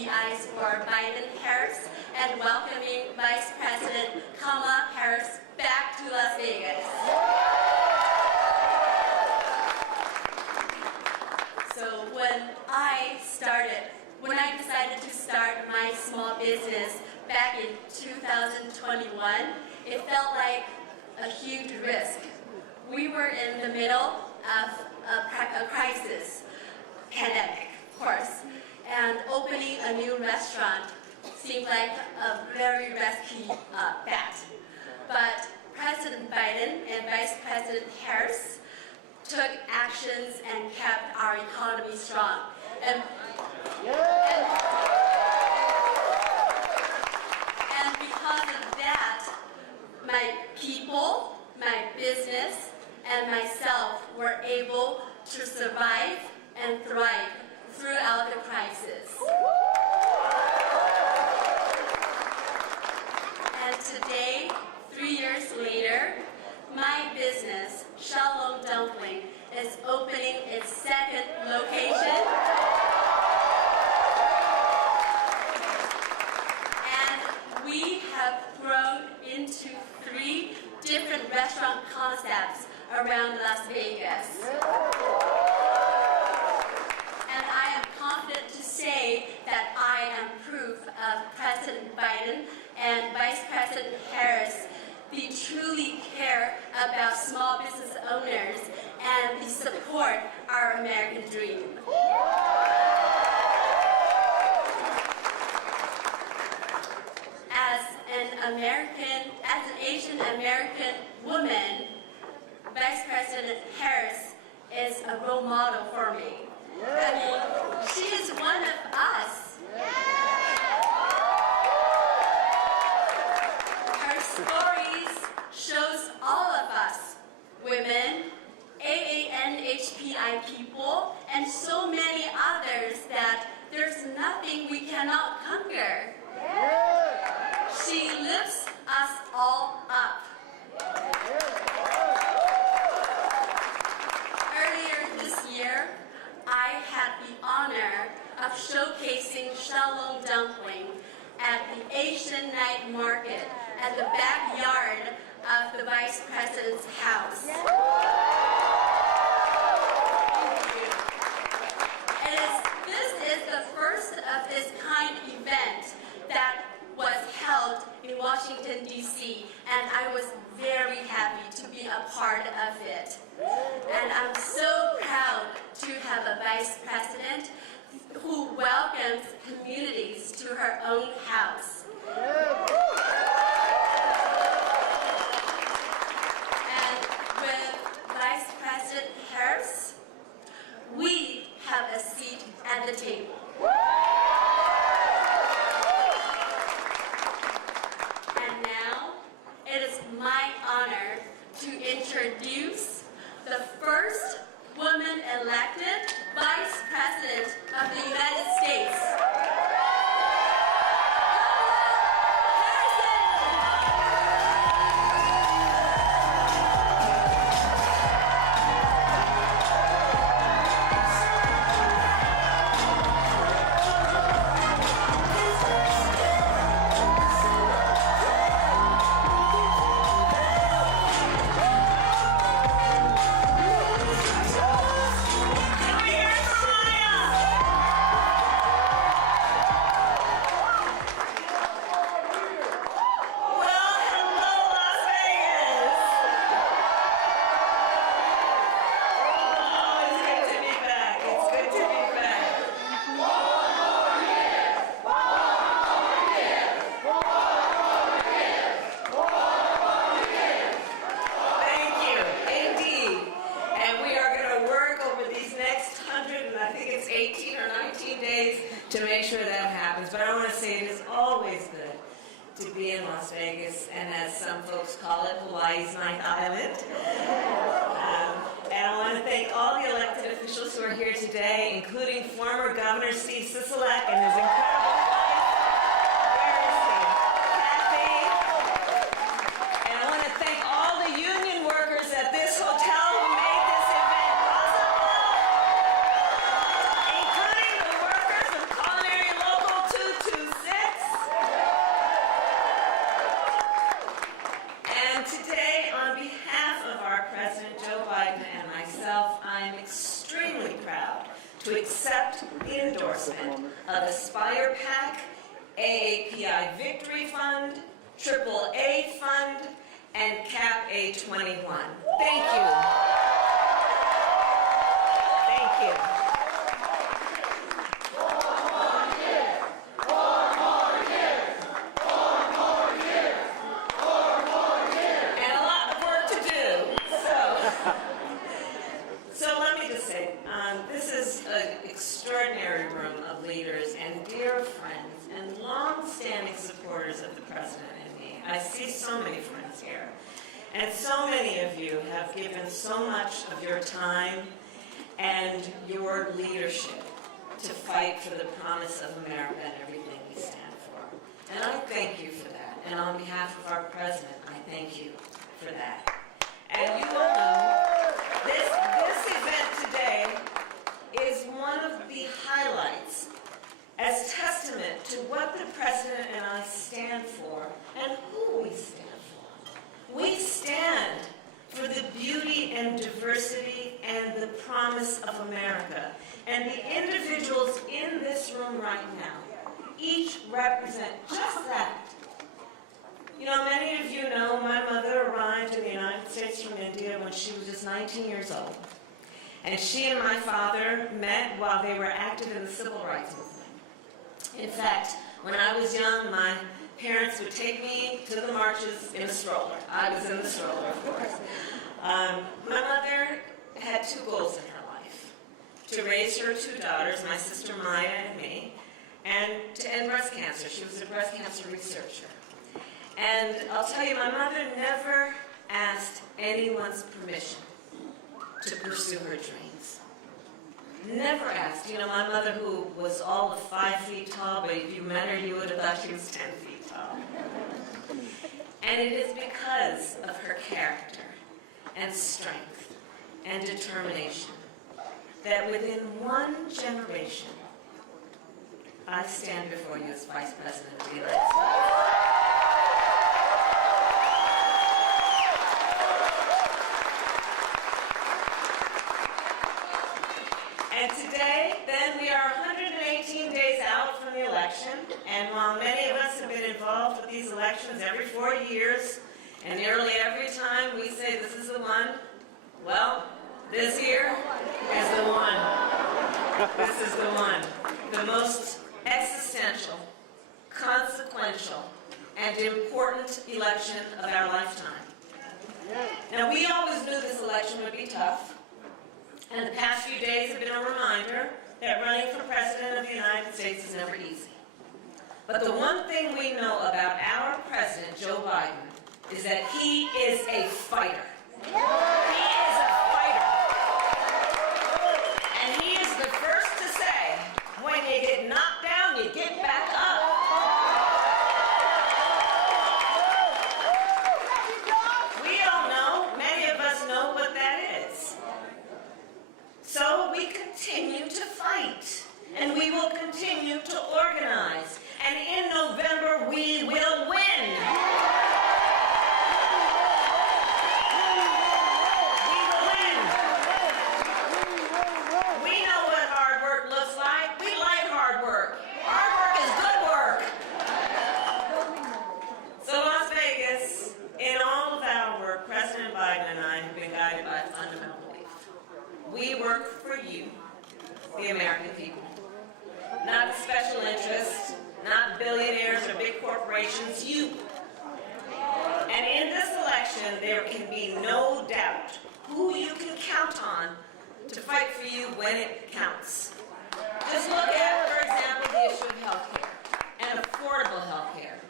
HPIs for Biden-Harris and welcoming Vice President Kamala Harris back to Las Vegas. So when I decided to start my small business back in 2021, it felt like a huge risk. We were in the middle of a crisis, pandemic, of course, and opening a new restaurant seemed like a very risky bet. But President Biden and Vice President Harris took actions and kept our economy strong. And because of that, my people, my business, and myself were able to survive and thrive throughout the crisis. And today, 3 years later, my business, Shalom Dumpling, is opening its second location. And we have grown into 3 different restaurant concepts around Las Vegas. And I am confident to say that I am proof of President Biden and Vice President Harris. They truly care about small business owners and they support our American dream. As an Asian American woman, Vice President Harris is a role model for me. I mean, she is one of us. Her stories shows all of us, women, AANHPI people, and so many others that there's nothing we cannot conquer. She lifts us all up. Earlier this year, I had the honor of showcasing Shalom Dumpling at the Asian Night Market at the backyard of the Vice President's house. This is the first of its kind event that was held in Washington, D.C., and I was very happy to be a part of it. And I'm so proud to have a Vice President who welcomes communities to her own house. And with Vice President Harris, we have a seat at the table. And now, it is my honor to introduce the first woman elected Vice President of the United States. to make sure that happens. But I want to say it is always good to be in Las Vegas, and as some folks call it, Hawaii's ninth island. And I want to thank all the elected officials who are here today, including former Governor Steve Sisolak and his incredible wife. Where is he? Kathy. And I want to thank all the union workers at this hotel who made this event possible, including the workers of Culinary Local 2. myself, I am extremely proud to accept the endorsement of Aspire PAC, AAPI Victory Fund, AAA Fund, and CAP A21. Thank you. Thank you. And a lot of work to do. So let me just say, this is an extraordinary room of leaders and dear friends and long-standing supporters of the President and me. I see so many friends here. And so many of you have given so much of your time and your leadership to fight for the promise of America and everything we stand for. And I thank you for that. And on behalf of our President, I thank you for that. And you all know, this event today is one of the highlights as testament to what the President and I stand for and who we stand for. We stand for the beauty and diversity and the promise of America. And the individuals in this room right now, each represent just that. You know, many of you know my mother arrived in the United States from India when she was just 19 years old. And she and my father met while they were active in the civil rights movement. In fact, when I was young, my parents would take me to the marches in a stroller. I was in the stroller, of course. My mother had two goals in her life: to raise her two daughters, my sister Maya and me, and to end breast cancer. She was a breast cancer researcher. And I'll tell you, my mother never asked anyone's permission to pursue her dreams. Never asked. You know, my mother, who was all of 5 feet tall, but if you met her, you would have thought she was 10 feet tall. And it is because of her character and strength and determination that within one generation, I stand before you as Vice President of the United States. And today, then, we are 118 days out from the election, and while many of us have been involved with these elections every 4 years, and nearly every time we say this is the one, well, this year is the one. This is the one. The most existential, consequential, and important election of our lifetime. Now, we always knew this election would be tough. And the past few days have been a reminder that running for President of the United States is never easy. But the one thing we know about our President, Joe Biden, is that he is a fighter. He is a fighter. And he is the first to say, when you get knocked down, you get back up. We all know, many of us know what that is. So we continue to fight, and we will continue to organize, and in November we will win. We will win. We know what hard work looks like. We like hard work. Hard work is good work. So Las Vegas, in all of our work, President Biden and I have been guided by a fundamental belief. We work for you, the American people. Not special interests, not billionaires or big corporations, you. And in this election, there can be no doubt who you can count on to fight for you when it counts. Just look at, for example, the issue of health care and affordable health care.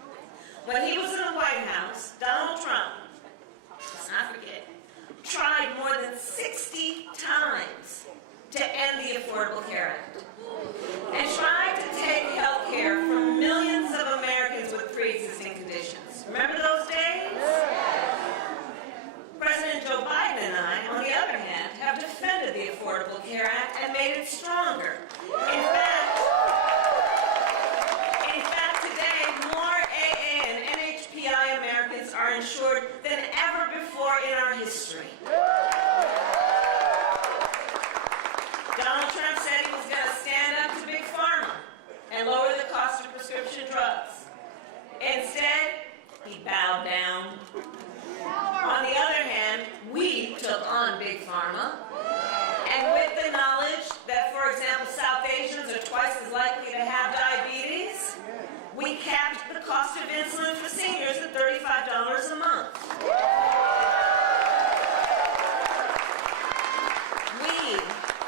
When he was in the White House, Donald Trump, let's not forget, tried more than 60 times to end the Affordable Care Act and tried to take health care from millions of Americans with pre-existing conditions. Remember those days? President Joe Biden and I, on the other hand, have defended the Affordable Care Act and made it stronger. In fact, today, more AA and NHPI Americans are insured than ever before in our history. Big Pharma, and with the knowledge that, for example, South Asians are twice as likely to have diabetes, we capped the cost of insulin for seniors at $35 a month. We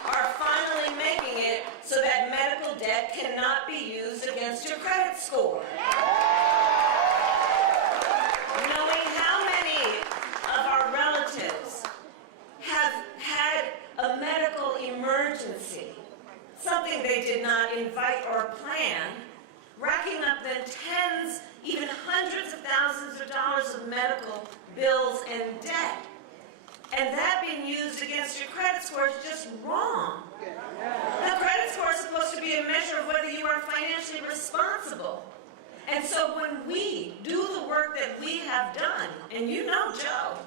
are finally making it so that medical debt cannot be used against your credit score. Knowing how many of our relatives have had a medical emergency, something they did not invite or plan, racking up then tens, even hundreds of thousands of dollars of medical bills and debt. And that being used against your credit score is just wrong. The credit score is supposed to be a measure of whether you are financially responsible. And so when we do the work that we have done, and you know Joe,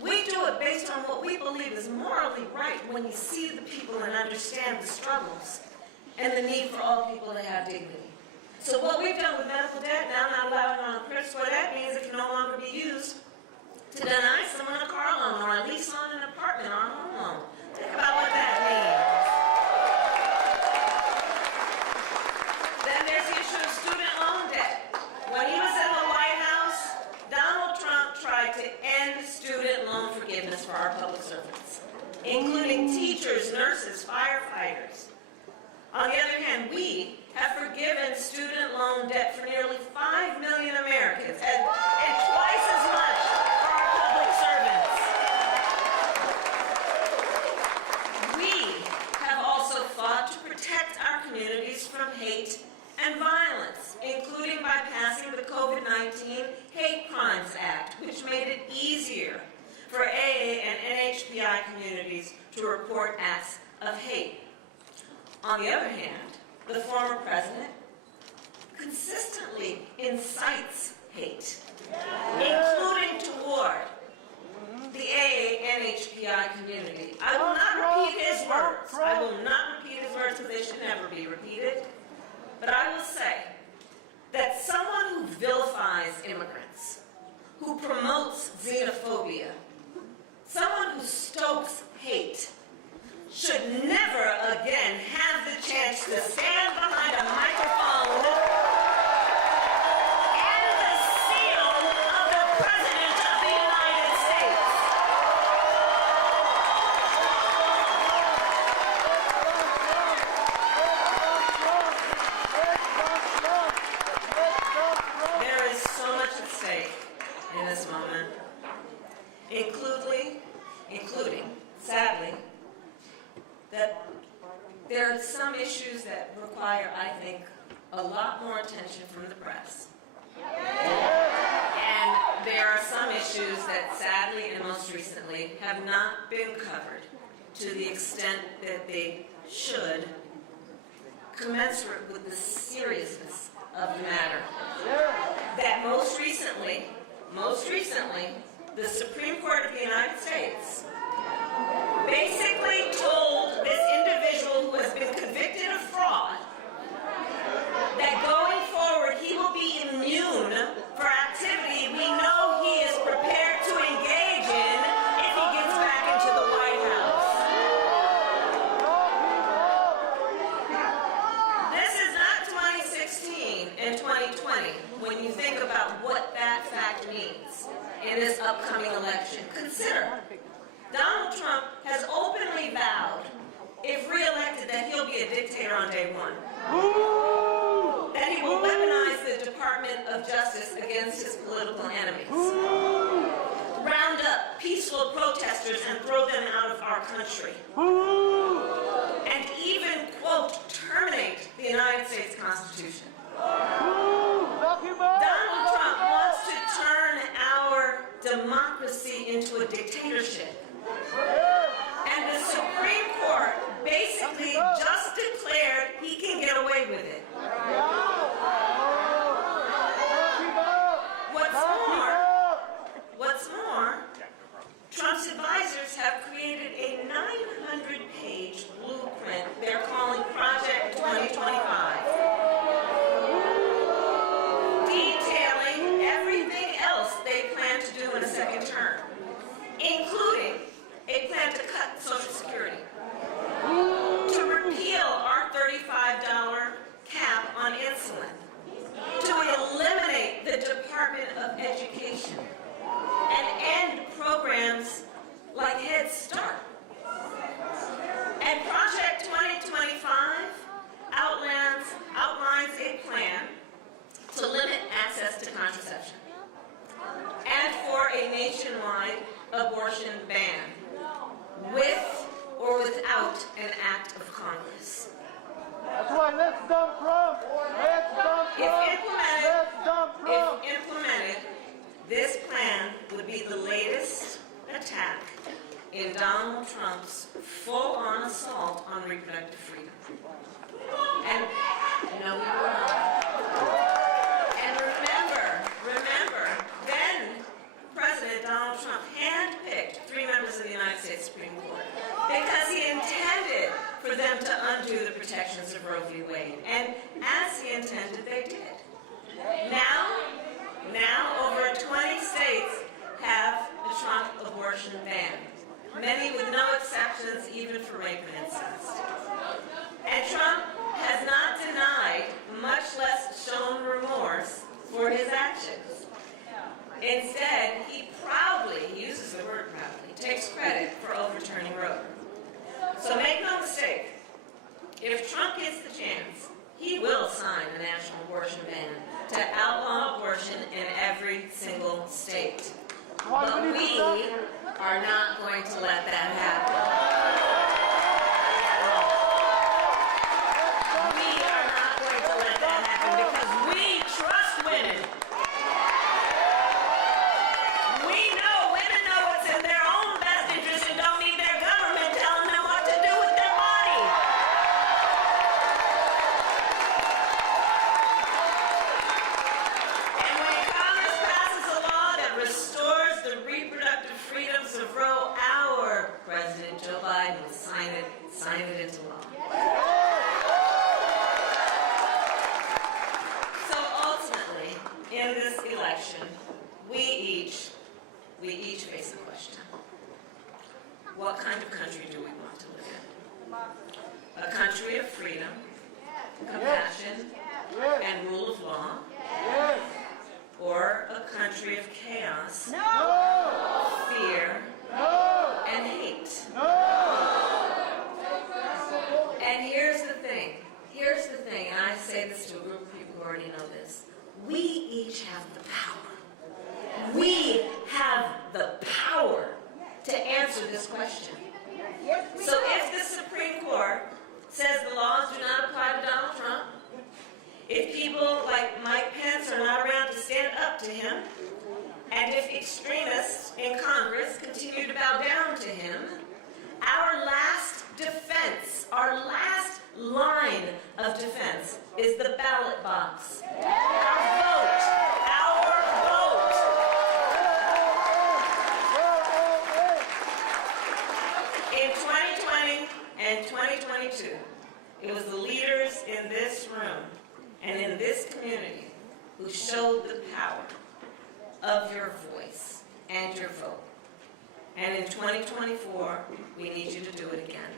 we do it based on what we believe is morally right when you see the people and understand the struggles and the need for all people to have dignity. So what we've done with medical debt, now not allowing on the credit score, that means it can no longer be used to deny someone a car loan or a lease on an apartment or a home loan. Think about what that means. Then there's the issue of student loan debt. When he was in the White House, Donald Trump tried to end student loan forgiveness for our public servants, including teachers, nurses, firefighters. On the other hand, we have forgiven student loan debt for nearly 5 million Americans and twice as much for our public servants. We have also fought to protect our communities from hate and violence, including by passing the COVID-19 Hate Crimes Act, which made it easier for AA and NHPI communities to report acts of hate. On the other hand, the former president consistently incites hate, including toward the AA-NHPI community. I will not repeat his words. I will not repeat his words because they should never be repeated. But I will say that someone who vilifies immigrants, who promotes xenophobia, someone who stokes hate, should never again have the chance to stand behind a microphone and the seal of the President of the United States. There is so much at stake in this moment, including, sadly, that there are some issues that require, I think, a lot more attention from the press. And there are some issues that sadly and most recently have not been covered to the extent that they should, commensurate with the seriousness of the matter. That most recently, the Supreme Court of the United States basically told this individual who has been convicted of fraud that going forward he will be immune for activity we know he is prepared to engage in if he gets back into the White House. This is not 2016 and 2020 when you think about what that fact means in this upcoming election. Consider, Donald Trump has openly vowed, if re-elected, that he'll be a dictator on day one. That he will weaponize the Department of Justice against his political enemies. Round up peaceful protesters and throw them out of our country. And even, quote, terminate the United States Constitution. Donald Trump wants to turn our democracy into a dictatorship. And the Supreme Court basically just declared he can get away with it. What's more, Trump's advisors have created a 900-page blueprint they're calling Project 2025, detailing everything else they plan to do in a second term, including a plan nationwide abortion ban, with or without an act of Congress. That's why let's dump Trump. Let's dump Trump. If implemented, this plan would be the latest attack in Donald Trump's full-on assault on reproductive freedom. And no, we will not. And remember, then President Donald Trump handpicked 3 members of the United States Supreme Court because he intended for them to undo the protections of Roe v. Wade. And as he intended, they did. Now over 20 states have the Trump abortion ban, many with no exceptions, even for rape and incest. And Trump has not denied, much less shown remorse for his actions. Instead, he uses the word proudly, takes credit for overturning Roe. So make no mistake, if Trump gets the chance, he will sign a national abortion ban to outlaw abortion in every single state. But we are not going to let that happen. We are not going to let that happen because we trust women. We know women know what's in their own best interest and don't need their government telling them what to do with their body. And when Congress passes a law that restores the reproductive freedoms of Roe, our President Joe Biden will sign it into law. So ultimately, in this election, we each face a question. What kind of country do we want to live in? A country of freedom, compassion, and rule of law? Or a country of chaos, fear, and hate? And here's the thing, and I say this to a group of people who already know this. We each have the power. We have the power to answer this question. So if the Supreme Court says the laws do not apply to Donald Trump, if people like Mike Pence are not around to stand up to him, and if extremists in Congress continue to bow down to him, our last defense, our last line of defense is the ballot box. Our vote. In 2020 and 2022, it was the leaders in this room and in this community who showed the power of your voice and your vote. And in 2024, we need you to do it again.